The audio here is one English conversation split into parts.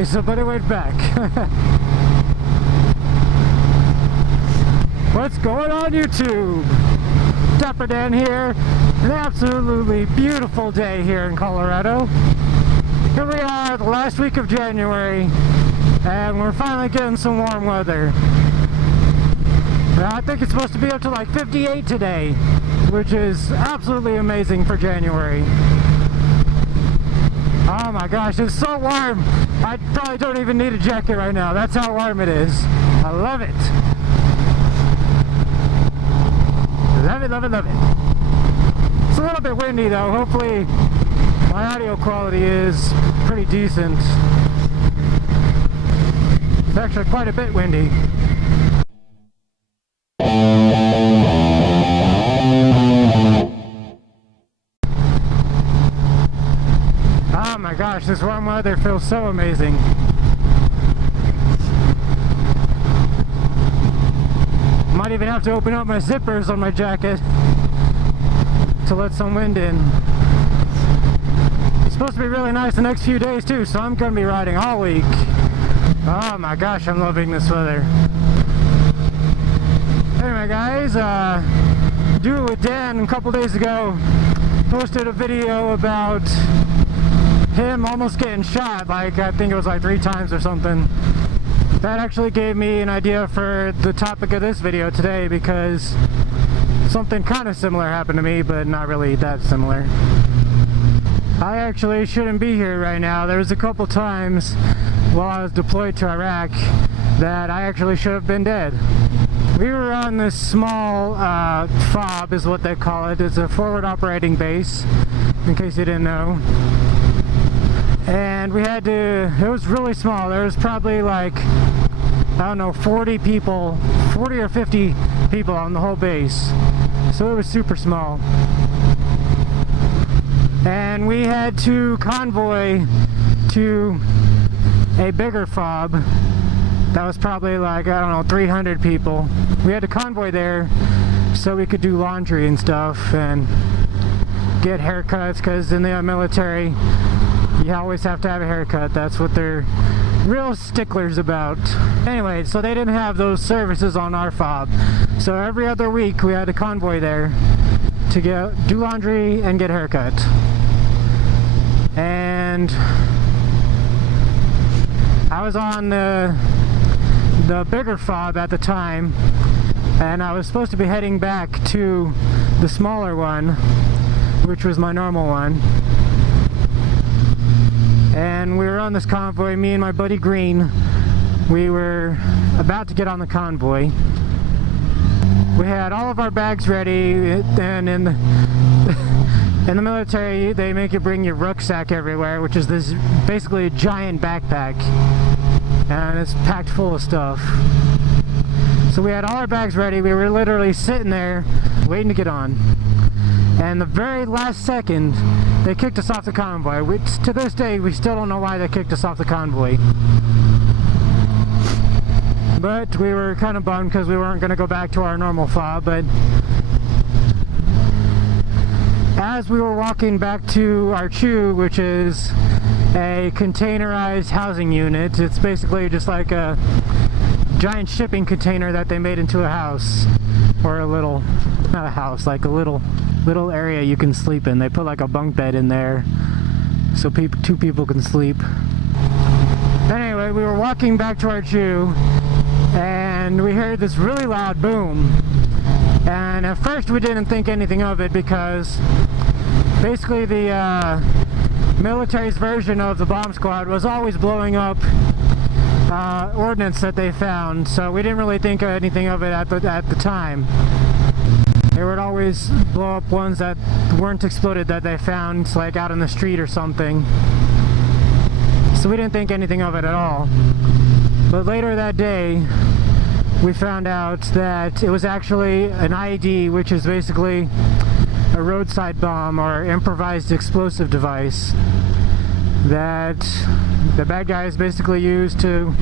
Okay, somebody went back. What's going on YouTube? Dapperxdan here. An absolutely beautiful day here in Colorado. Here we are, the last week of January, and we're finally getting some warm weather. I think it's supposed to be up to like 58 today, which is absolutely amazing for January. Oh my gosh, it's so warm. I probably don't even need a jacket right now. That's how warm it is. I love it. Love it, love it, love it. It's a little bit windy though. Hopefully my audio quality is pretty decent. It's actually quite a bit windy. Oh my gosh, this warm weather feels so amazing. Might even have to open up my zippers on my jacket to let some wind in. It's supposed to be really nice the next few days too, so I'm going to be riding all week. Oh my gosh, I'm loving this weather. Anyway guys, Do It With Dan a couple days ago posted a video about him almost getting shot, like I think it was like 3 times or something. That actually gave me an idea for the topic of this video today, because something kind of similar happened to me, but not really that similar. I actually shouldn't be here right now. There was a couple times while I was deployed to Iraq that I actually should have been dead. We were on this small FOB is what they call it. It's a forward operating base, in case you didn't know. And we had to, it was really small. There was probably like, I don't know, 40 people, 40 or 50 people on the whole base. So it was super small. And we had to convoy to a bigger FOB that was probably like, I don't know, 300 people. We had to convoy there so we could do laundry and stuff and get haircuts, because in the military you always have to have a haircut. That's what they're real sticklers about. Anyway, so they didn't have those services on our FOB. So every other week we had to convoy there to do laundry and get a haircut. And I was on the bigger FOB at the time, and I was supposed to be heading back to the smaller one, which was my normal one. And we were on this convoy, me and my buddy Green. We were about to get on the convoy. We had all of our bags ready, and in the military they make you bring your rucksack everywhere, which is this basically a giant backpack, and it's packed full of stuff. So we had all our bags ready. We were literally sitting there waiting to get on. And the very last second, they kicked us off the convoy, which to this day we still don't know why they kicked us off the convoy. But we were kind of bummed because we weren't going to go back to our normal FOB. But as we were walking back to our CHU, which is a containerized housing unit, it's basically just like a giant shipping container that they made into a house, or a little, not a house, like a little area you can sleep in. They put like a bunk bed in there so 2 people can sleep. Anyway, we were walking back to our CHU and we heard this really loud boom, and at first we didn't think anything of it, because basically the military's version of the bomb squad was always blowing up ordnance that they found, so we didn't really think anything of it at the time. They would always blow up ones that weren't exploded that they found like out in the street or something. So we didn't think anything of it at all. But later that day we found out that it was actually an IED, which is basically a roadside bomb or improvised explosive device that the bad guys basically used to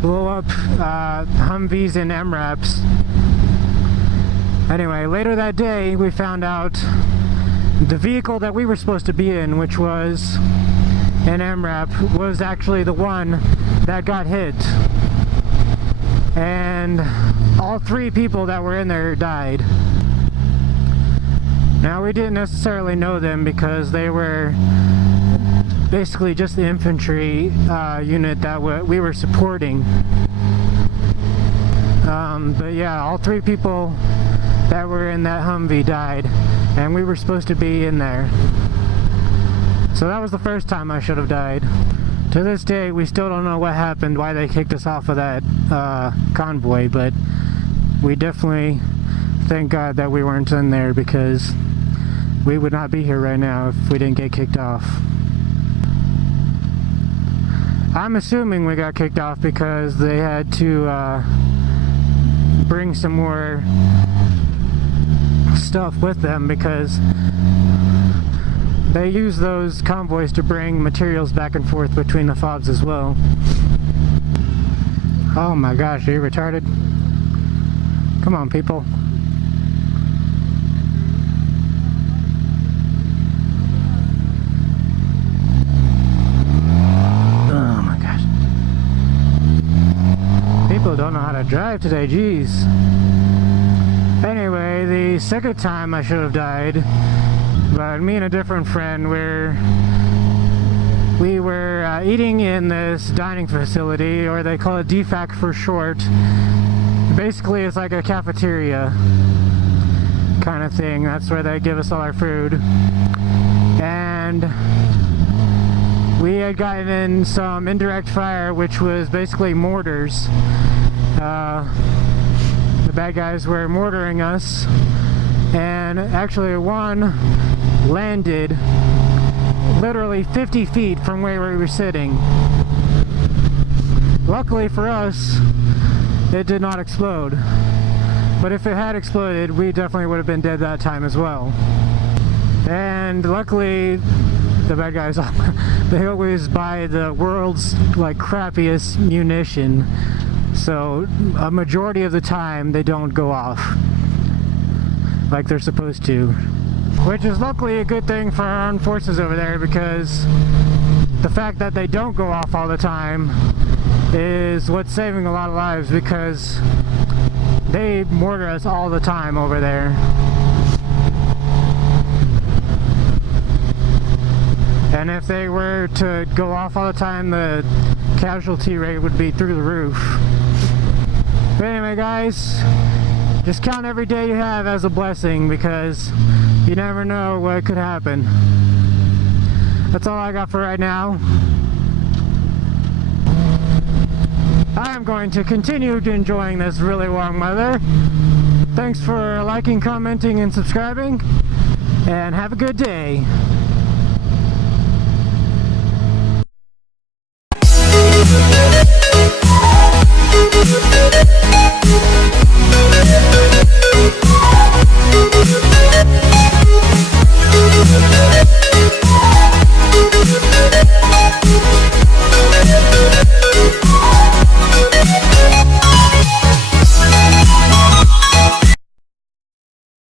blow up Humvees and MRAPs. Anyway, later that day we found out the vehicle that we were supposed to be in, which was and MRAP was actually the one that got hit. And all 3 people that were in there died. Now, we didn't necessarily know them because they were basically just the infantry unit that we were supporting. But yeah, all 3 people that were in that Humvee died, and we were supposed to be in there. So that was the first time I should have died. To this day, we still don't know what happened, why they kicked us off of that convoy, but we definitely thank God that we weren't in there, because we would not be here right now if we didn't get kicked off. I'm assuming we got kicked off because they had to bring some more stuff with them, because they use those convoys to bring materials back and forth between the fobs as well. Oh my gosh, are you retarded? Come on, people. Oh my gosh. People don't know how to drive today, jeez. Anyway, the second time I should have died, but me and a different friend we were eating in this dining facility, or they call it DFAC for short. Basically, it's like a cafeteria kind of thing. That's where they give us all our food. And we had gotten in some indirect fire, which was basically mortars. The bad guys were mortaring us, and actually one landed literally 50 feet from where we were sitting. Luckily for us, it did not explode. But if it had exploded, we definitely would have been dead that time as well. And luckily, the bad guys, they always buy the world's like crappiest munition. So a majority of the time they don't go off like they're supposed to. Which is luckily a good thing for our armed forces over there, because the fact that they don't go off all the time is what's saving a lot of lives, because they mortar us all the time over there. And if they were to go off all the time, the casualty rate would be through the roof. But anyway, guys, just count every day you have as a blessing, because you never know what could happen. That's all I got for right now. I'm going to continue enjoying this really warm weather. Thanks for liking, commenting, and subscribing, and have a good day.